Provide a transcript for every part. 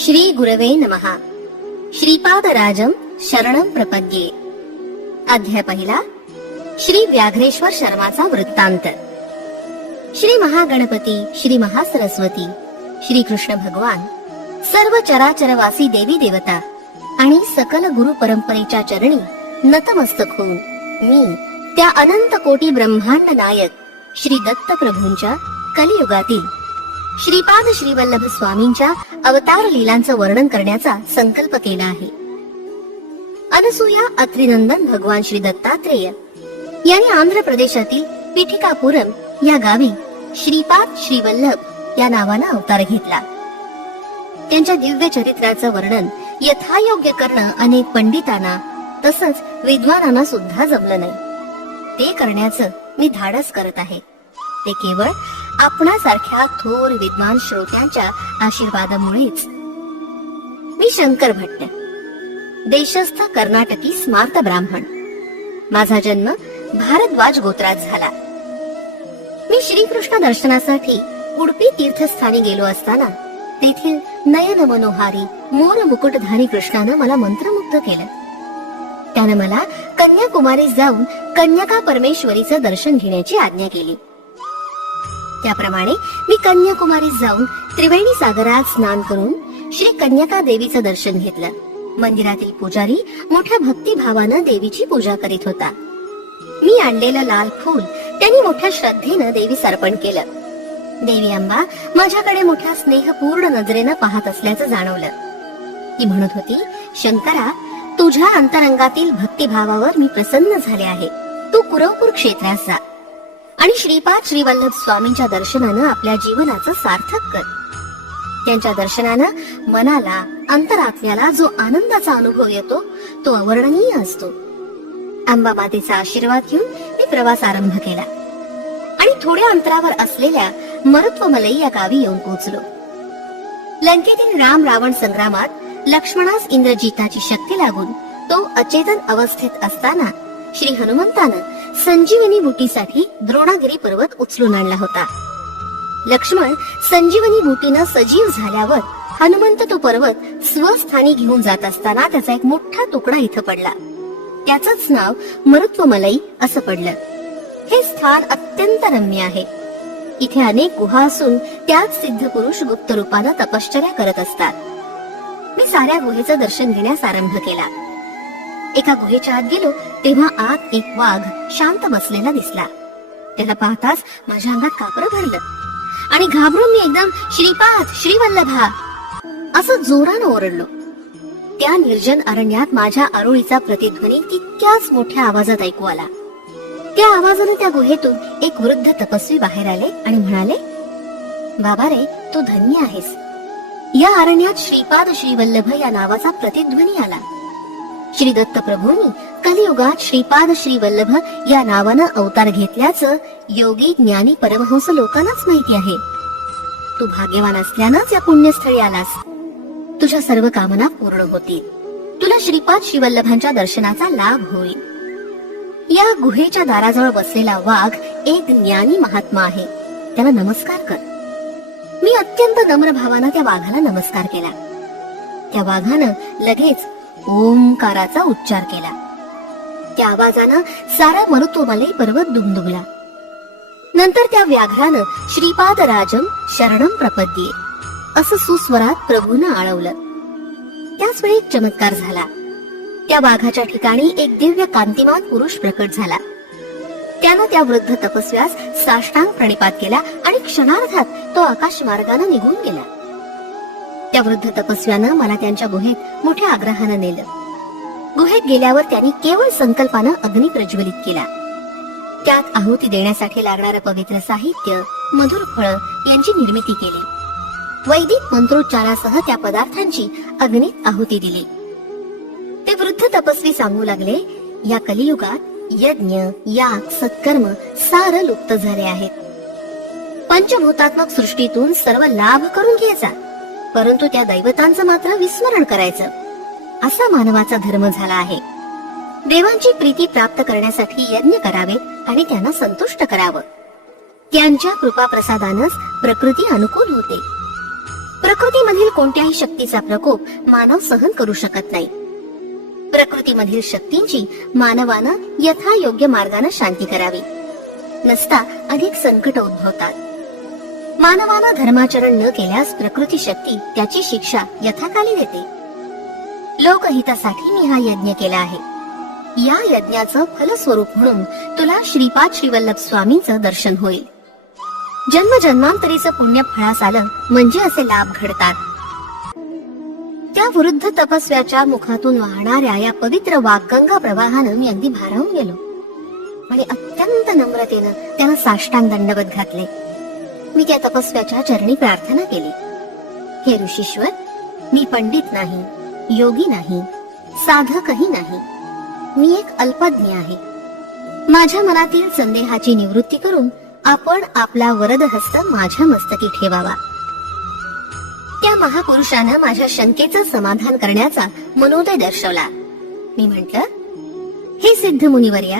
श्री गुरवे नमः श्रीपादराजं शरणं प्रपद्ये अध्याय पहिला श्री व्याघ्रेश्वर शर्माचा वृत्तांत श्री महागणपती श्री महासरस्वती श्री कृष्ण भगवान सर्व चराचरवासी देवी देवता आणि सकल गुरु परंपरेच्या चरणी नतमस्तक होऊन मी त्या अनंत कोटी ब्रह्मांड नायक श्री दत्त प्रभूंच्या कलियुगातील श्रीपाद श्रीवल्लभ स्वामींच्या अवतार लीलांचं वर्णन करण्याचा संकल्प केला आहे अनसूया अत्रिनंदन भगवान श्री दत्तात्रेय यांनी आंध्र प्रदेशातील पिठिकापुरम या गावी श्रीपाद श्रीवल्लभ या नावानं अवतार घेतला त्यांच्या दिव्य चरित्राचं वर्णन यथायोग्य करणं अनेक पंडितांना तसंच विद्वानांना सुद्धा जमलं नाही ते करण्याचं मी धाडस करत आहे ते केवळ आपणासारख्या थोर विद्वान श्रोत्यांच्या आशीर्वादामुळेच मी शंकर भट्ट देशस्थ कर्नाटकी स्मार्त ब्राह्मण माझा जन्म भारद्वाज गोत्रात झाला मी श्रीकृष्ण दर्शनासाठी उडपी तीर्थस्थानी गेलो असताना तेथील नयन मनोहारी मोर मुकुटधारी कृष्णानं मला मंत्रमुक्त केलं त्यानं मला कन्याकुमारीस जाऊन कन्याका परमेश्वरीचं दर्शन घेण्याची आज्ञा केली त्याप्रमाणे मी कन्याकुमारी जाऊन त्रिवेणी सागरात स्नान करून श्री कन्याका देवीचं दर्शन घेतलं मंदिरातील पुजारी मोठ्या भक्तिभावानं देवीची पूजा करीत होता मी आणलेलं लाल फूल त्यांनी मोठ्या श्रद्धेनं देवी अर्पण केलं देवी अंबा माझ्याकडे मोठ्या स्नेहपूर्ण नजरेनं पाहत असल्याचं जाणवलं ती म्हणत होती शंकरा तुझ्या अंतरंगातील भक्तिभावावर मी प्रसन्न झाले आहे तू कुरवपूर क्षेत्रात जा आणि श्रीपाद श्रीवल्लभ स्वामींच्या दर्शनानं आपल्या जीवनाचं सार्थक कर त्यांच्या दर्शनानं मनाला अंतरात्म्याला जो आनंदाचा अनुभव येतो तो अवर्णनीय असतो आंबा आशीर्वाद घेऊन मी प्रवास आरंभ केला आणि थोड्या अंतरावर असलेल्या मरुत्वमलई या गावी येऊन पोहोचलो लंकेतील राम रावण संग्रामात लक्ष्मणास इंद्रजिताची शक्ती लागून तो अचेतन अवस्थेत असताना श्री हनुमंतानं संजीवनी बुटीसाठी द्रोणागिरी पर्वत उचलून आणला होता लक्ष्मण संजीवनी बुटीनं सजीव झाल्यावर हनुमंत तो पर्वत स्वस्थानी घेऊन जात असताना त्याचा एक मोठा तुकडा इथं पडला त्याचंच नाव मरुत्वमलई असं पडलं हे स्थान अत्यंत रम्य आहे इथे अनेक गुहा असून त्याच सिद्ध पुरुष गुप्त रूपानं तपश्चर्या करत असतात मी साऱ्या गुहेचं दर्शन घेण्यास आरंभ केला एका गुहेच्या आत गेलो तेव्हा आत एक वाघ शांत बसलेला दिसला त्याला पाहताच माझ्या अंगात कापर भरलं आणि घाबरून मी एकदम श्रीपाद श्रीवल्लभा असं जोरानं ओरडलो त्या निर्जन अरण्यात माझ्या आरोळीचा प्रतिध्वनी तितक्याच मोठ्या आवाजात ऐकू आला त्या आवाजानं त्या गुहेतून एक वृद्ध तपस्वी बाहेर आले आणि म्हणाले बाबा रे तू धन्य आहेस या अरण्यात श्रीपाद श्रीवल्लभ या नावाचा प्रतिध्वनी आला श्री दत्त प्रभूंनी कलियुगात श्रीपाद श्री वल्लभ या नावानं अवतार घेतल्याचं योगी ज्ञानी परमहंस लोकांनाच माहिती आहे तू भाग्यवान असल्यानंच या पुण्यस्थळी आलास तुझ्या सर्व कामना पूर्ण होतील तुला श्रीपाद श्रीवल्लभांच्या दर्शनाचा लाभ होईल या गुहेच्या दाराजवळ बसलेला वाघ एक ज्ञानी महात्मा आहे त्याला नमस्कार कर मी अत्यंत नम्र भावानं त्या वाघाला नमस्कार केला त्या वाघानं लगेच ओंकाराचा उच्चार केला त्या आवाजानं सारा मरुतोमलय पर्वत दुमदुमला नंतर त्या व्याघ्रानं श्रीपाद राजम शरणम प्रपद्ये असं सुस्वरात प्रभूनं आळवलं त्याच एक चमत्कार झाला त्या वाघाच्या ठिकाणी एक दिव्य कांतिमान पुरुष प्रकट झाला त्यानं त्या वृद्ध तपस्व्यास साष्टांग प्रणिपात केला आणि क्षणार्धात तो आकाश मार्गाने निघून गेला त्या वृद्ध तपस्व्यानं मला त्यांच्या गुहेत मोठ्या आग्रहानं नेलं गुहेत गेल्यावर त्यांनी केवळ संकल्पानं अग्नी प्रज्वलित केला त्यात आहुती देण्यासाठी लागणारं पवित्र साहित्य मधुर फळ यांची निर्मिती केली वैदिक मंत्रोच्चारासह त्या पदार्थांची अग्नीत आहुती दिली ते वृद्ध तपस्वी सांगू लागले या कलियुगात यज्ञ याग सत्कर्म सार लुप्त झाले आहेत पंचभूतात्मक सृष्टीतून सर्व लाभ करून घ्यायचा परंतु त्या दैवतांचं मात्र विस्मरण करायचं असा मानवाचा धर्म झाला आहे देवांची प्रीती प्राप्त करण्यासाठी यज्ञ करावे आणि त्यांना संतुष्ट करावं त्यांच्या कृपा प्रसादानच प्रकृती अनुकूल होते प्रकृतीमधील कोणत्याही शक्तीचा प्रकोप मानव सहन करू शकत नाही प्रकृतीमधील शक्तींची मानवानं यथायोग्य मार्गाने शांती करावी नसता अधिक संकट उद्भवतात मानवाला धर्माचरण न केल्यास प्रकृती शक्ती त्याची शिक्षा यथाकाली देते लोकहितासाठी मी हा यज्ञ केला आहे या यज्ञाचं फलस्वरूप म्हणून तुला श्रीपाद श्रीवल्लभ स्वामींचं दर्शन होईल जन्म जन्मांतरीचं पुण्य फळास आलं म्हणजे असे लाभ घडतात त्या वृद्ध तपस्व्याच्या मुखातून वाहणाऱ्या या पवित्र वाकगंगा प्रवाहानं मी अगदी भारावून गेलो आणि अत्यंत नम्रतेनं त्यानं साष्टांग दंडवत घातले मी त्या तपस्व्याच्या चरणी प्रार्थना केली हे ऋषीश्वर मी पंडित नाही योगी नाही साधकही नाही मी एक अल्पज्ञ आहे माझ्या मनातील संदेहाची निवृत्ती करून आपण आपला वरदहस्त माझ्या मस्तकी ठेवावा त्या महापुरुषानं माझ्या शंकेचं समाधान करण्याचा मनोदय दर्शवला मी म्हंटल हे सिद्ध मुनिवर्या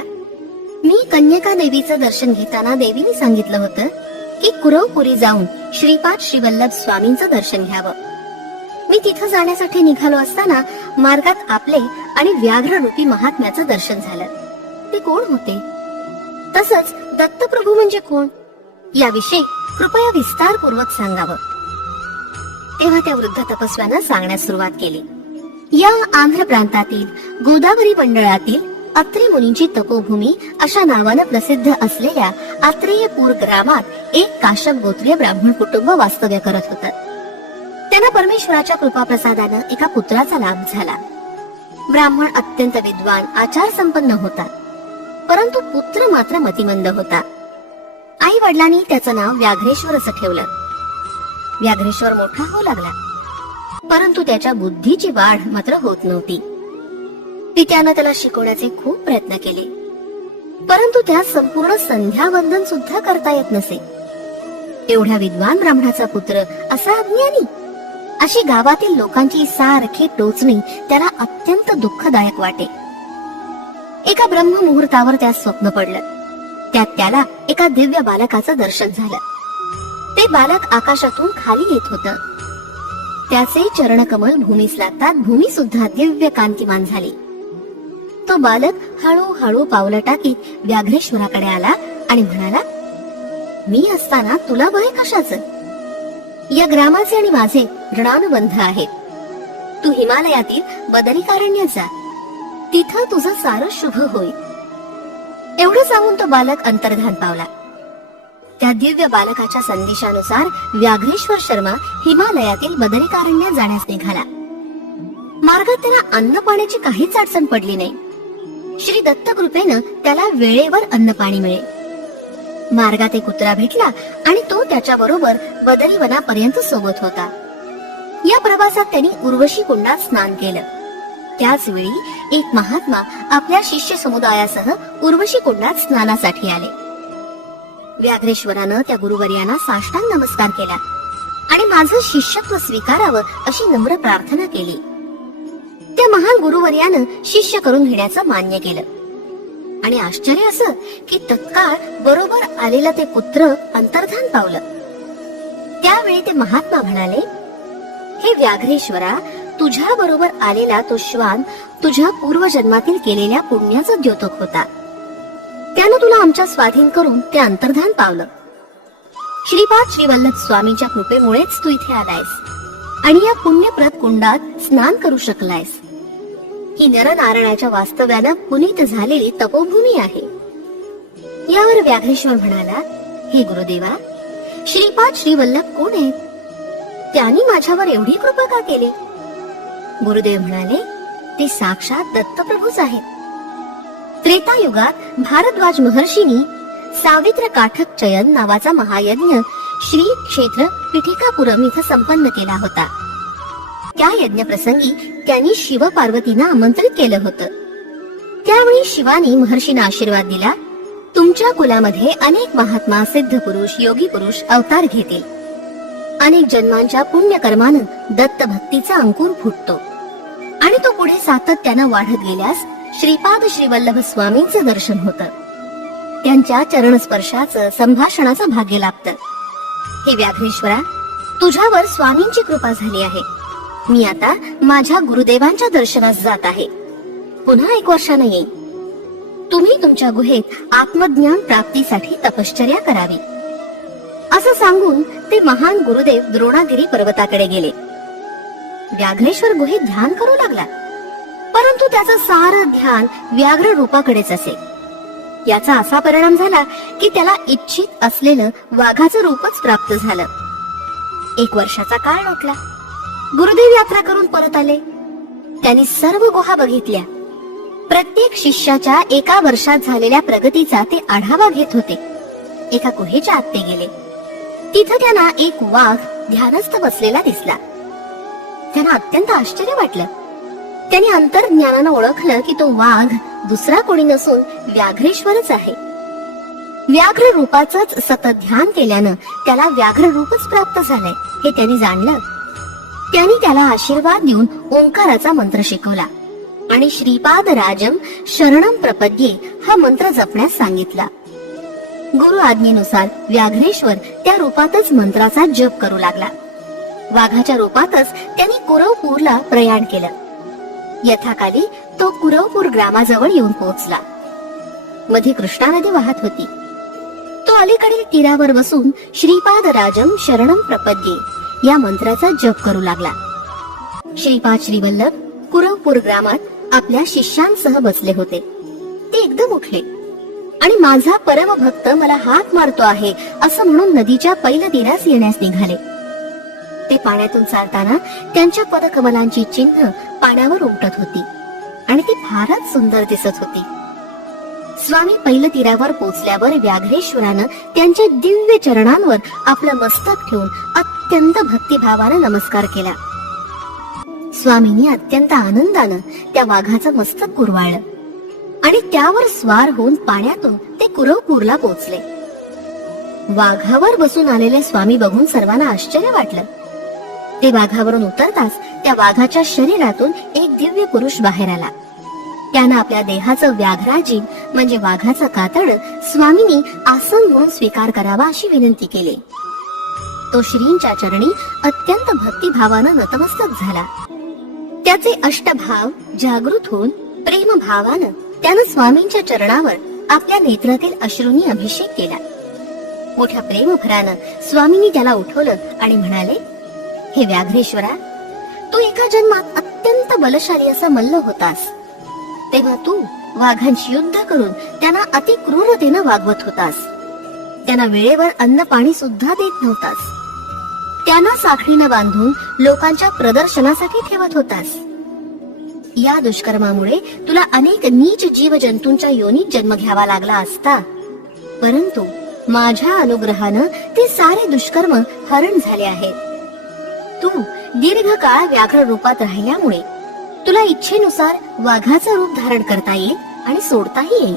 मी कन्यका देवीचं दर्शन घेताना देवीने सांगितलं होतं की कुरवपुरी जाऊन श्रीपाद श्रीवल्लभ स्वामींचं दर्शन घ्यावं मी तिथं जाण्यासाठी निघालो असताना मार्गात आपले आणि व्याघ्र रूपी महात्म्याचं दर्शन झालं ते कोण होते तसंच दत्तप्रभू म्हणजे कोण या विषयी कृपया विस्तारपूर्वक सांगावं तेव्हा त्या वृद्ध तपस्व्यानं सांगण्यास सुरुवात केली या आंध्र प्रांतातील गोदावरी मंडळातील अत्री मुनींची तपोभूमी अशा नावानं प्रसिद्ध असलेल्या आत्रेयपूर ग्रामात एक काश्यप गोत्रीय ब्राह्मण कुटुंब वास्तव्य करत होत त्यांना परमेश्वराच्या कृपाप्रसादानं एका पुत्राचा लाभ झाला ब्राह्मण अत्यंत विद्वान आचार संपन्न होता परंतु पुत्र मात्र मतिमंद होता आई वडिलांनी त्याचं नाव व्याघ्रेश्वर असं ठेवलं व्याघ्रेश्वर मोठा होऊ लागला परंतु त्याच्या बुद्धीची वाढ मात्र होत नव्हती ती त्याला शिकवण्याचे खूप प्रयत्न केले परंतु त्या संपूर्ण संध्यावंदन सुद्धा करता येत नसे एवढ्या विद्वान ब्राह्मणाचा पुत्र असा अज्ञानी अशी गावातील लोकांची सारखी टोचणी त्याला अत्यंत दुःखदायक वाटे एका ब्रह्म मुहूर्तावर त्यास स्वप्न पडलं त्यात त्याला एका दिव्य बालकाचं दर्शन झालं ते बालक आकाशातून खाली येत होत त्याचे चरणकमल भूमीस लागतात भूमी सुद्धा दिव्य कांतिमान झाली तो बालक हळूहळू पावलं टाकीत व्याघ्रेश्वराकडे आला आणि म्हणाला मी असताना तुला भय कशाच या ग्रामाचे आणि माझे ऋणानुबंध आहेत तू हिमालयातील बदरीकारण्यात जा तिथं तुझं सारं शुभ होईल एवढं सांगून तो बालक अंतर्धान पावला त्या दिव्य बालकाच्या संदेशानुसार व्याघ्रेश्वर शर्मा हिमालयातील बदरीकारण्यात जाण्यास निघाला मार्गात त्याला अन्न पाण्याची काहीच अडचण पडली नाही श्री दत्त कृपेनं त्याला वेळेवर अन्न पाणी मिळे मार्गात एक कुत्रा भेटला आणि तो त्याच्या बरोबर वनापर्यंत सोबत होता या प्रवासात त्यांनी उर्वशी कुंडात स्नान केलं त्याच वेळी एक महात्मा आपल्या शिष्य समुदायासह उर्वशी कुंडात स्नानासाठी आले व्याघ्रेश्वरानं त्या गुरुवर्याना साष्टांग नमस्कार केला आणि माझं शिष्यत्व स्वीकारावं अशी नम्र प्रार्थना केली त्या महान गुरुवर्यानं शिष्य करून घेण्याचं मान्य केलं आणि आश्चर्य असं की तत्काळ बरोबर आलेलं ते पुत्र अंतर्धान पावलं त्यावेळी ते महात्मा म्हणाले हे व्याघ्रेश्वरा तुझ्या बरोबर आलेला तो श्वान तुझ्या पूर्वजन्मातील केलेल्या पुण्याचा द्योतक होता त्यानं तुला आमच्या स्वाधीन करून ते अंतर्धान पावलं श्रीपाद श्रीवल्लभ स्वामींच्या कृपेमुळेच तू इथे आलायस आणि या पुण्यप्रत कुंडात स्नान करू शकलायस ही नरनारायणाच्या वास्तव्यानं पुनीत झालेली तपोभूमी आहे यावर व्याघ्रेश्वर म्हणाला हे गुरुदेवा श्रीपाद श्रीवल्लभ कोण आहेत त्यांनी माझ्यावर एवढी कृपा का केली गुरुदेव म्हणाले ते साक्षात दत्तप्रभूच आहेत त्रेतायुगात भारद्वाज महर्षीनी सावित्र काठक चयन नावाचा महायज्ञ श्री क्षेत्र पिठिकापुरम इथं संपन्न केला होता त्या यज्ञ प्रसंगी त्यांनी शिव पार्वतीना आमंत्रित केलं होतं त्यावेळी शिवानी महर्षींना आशीर्वाद दिला तुमच्या कुलामध्ये अनेक महात्मा सिद्ध पुरुष योगी पुरुष अवतार घेतील अनेक जन्मांच्या पुण्य कर्मान दत्त भक्तीचा अंकुर फुटतो आणि तो पुढे सातत्यानं वाढत गेल्यास श्रीपाद श्रीवल्लभ स्वामींचं दर्शन होत त्यांच्या चरण स्पर्शाच संभाषणाचं भाग्य लाभतं हे व्याघ्रेश्वरा तुझ्यावर स्वामींची कृपा झाली आहे मी आता माझ्या गुरुदेवांच्या दर्शनास जात आहे पुन्हा एक वर्षाने येईन तुम्ही तुमच्या गुहेत आत्मज्ञान प्राप्तीसाठी तपश्चर्या करावी असं सांगून ते महान गुरुदेव द्रोणागिरी पर्वताकडे गेले व्याघ्रेश्वर गुहेत ध्यान करू लागला परंतु त्याचं सारं ध्यान व्याघ्र रूपाकडेच असे याचा असा परिणाम झाला की त्याला इच्छित असलेलं वाघाचं रूपच प्राप्त झालं एक वर्षाचा काळ लोटला गुरुदेव यात्रा करून परत आले त्यांनी सर्व गुहा बघितल्या प्रत्येक शिष्याच्या एका वर्षात झालेल्या प्रगतीचा ते आढावा घेत होते एका गुहेच्या आत ते गेले तिथं त्यांना एक वाघ ध्यानस्थ बसलेला दिसला त्यांना अत्यंत आश्चर्य वाटलं त्यांनी अंतर्ज्ञानानं ओळखलं की तो वाघ दुसरा कोणी नसून व्याघ्रेश्वरच आहे व्याघ्र रूपाच सतत ध्यान केल्यानं त्याला व्याघ्र रूपच प्राप्त झालंय हे त्यांनी जाणलं त्यांनी त्याला आशीर्वाद देऊन ओंकाराचा मंत्र शिकवला आणि श्रीपाद राजम शरणम प्रपद्ये हा मंत्र जपण्यास सांगितला गुरु आज्ञेनुसार व्याघ्रेश्वर त्या रूपातच मंत्राचा जप करू लागला वाघाच्या रूपातच त्यांनी कुरवपूरला प्रयाण केलं यथाकाली तो कुरवपूर ग्रामाजवळ येऊन पोहोचला मध्ये कृष्णा नदी वाहत होती तो अलीकडील तीरावर बसून श्रीपाद राजम शरणम प्रपद्ये या मंत्राचा जप करू लागला श्रीपाद श्रीवल्लभ कुरवपूर ग्रामात आपल्या शिष्यांसह बसले होते ते एकदम उठले आणि माझा परम भक्त मला हात मारतो आहे असं म्हणून नदीच्या पैल दिनास येण्यास निघाले ते पाण्यातून चालताना त्यांच्या पदकमलांची चिन्ह पाण्यावर उमटत होती आणि ती फारच सुंदर दिसत होती स्वामी पैल तीरावर पोहोचल्यावर व्याघ्रेश्वरानं त्यांच्या दिव्य चरणांवर आपलं मस्तक ठेवून अत्यंत भक्तिभावानं नमस्कार केला स्वामींनी अत्यंत आनंदानं त्या वाघाचं मस्तक कुरवाळलं आणि त्यावर स्वार होऊन पाण्यातून ते कुरवपूरला पोचले वाघावर बसून आलेले स्वामी बघून सर्वांना आश्चर्य वाटलं ते वाघावरून उतरताच त्या वाघाच्या शरीरातून एक दिव्य पुरुष बाहेर आला त्यानं आपल्या देहाचं व्याघ्राजी म्हणजे वाघाचं कातड स्वामींनी आसन म्हणून स्वीकार करावा अशी विनंती केली तो श्रींच्या चरणी अत्यंत भक्तिभावानं नतमस्तक झाला त्याचे अष्टभाव जागृत होऊन प्रेम भावान त्यानं स्वामींच्या चरणावर आपल्या नेत्रातील अश्रूंनी अभिषेक केला मोठ्या प्रेमभरानं स्वामींनी त्याला उठवलं आणि म्हणाले हे व्याघ्रेश्वरा तू एका जन्मात अत्यंत बलशाली असा मल्ल होतास तेव्हा तू वाघांशी युद्ध करून त्यांना अति वागवत होतास त्यांना वेळेवर अन्न पाणी सुद्धा देत नव्हतास त्यांना साखळीनं बांधून लोकांच्या प्रदर्शनासाठी ठेवत होतास या दुष्कर्मामुळे तुला अनेक नीच जीव जंतूंच्या योनीत जन्म घ्यावा लागला असता परंतु माझ्या अनुग्रहानं ते सारे दुष्कर्म हरण झाले आहेत तू दीर्घ काळ व्याघ्र रूपात राहिल्यामुळे तुला इच्छेनुसार वाघाचं रूप धारण करता येईल आणि सोडताही येईल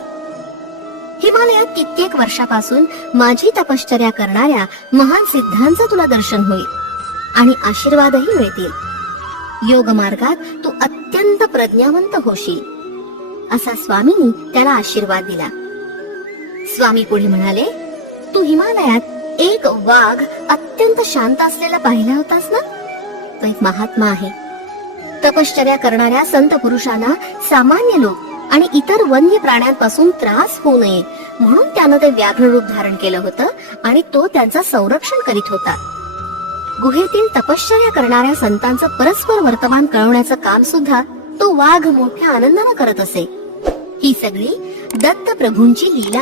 हिमालयात कित्येक वर्षापासून माझी तपश्चर्या करणाऱ्या महान सिद्धांचं तुला दर्शन होईल आणि आशीर्वादही मिळतील योग मार्गात तू अत्यंत प्रज्ञावंत होशील असा स्वामींनी त्याला आशीर्वाद दिला स्वामी पुढे म्हणाले तू हिमालयात एक वाघ अत्यंत शांत असलेला पाहिला होतास ना तो एक महात्मा आहे तपश्चर्या करणाऱ्या संत पुरुषांना सामान्य लोक आणि इतर वन्य प्राण्यांपासून त्रास होऊ नये म्हणून त्यानं ते व्याघ्र रूप धारण केलं होतं आणि तो त्यांचा संरक्षण करीत होता गुहेतील तपश्चर्या करणाऱ्या संतांचं परस्पर वर्तमान कळवण्याचं काम सुद्धा तो वाघ मोठ्या आनंदाने करत असे ही सगळी दत्त प्रभूंची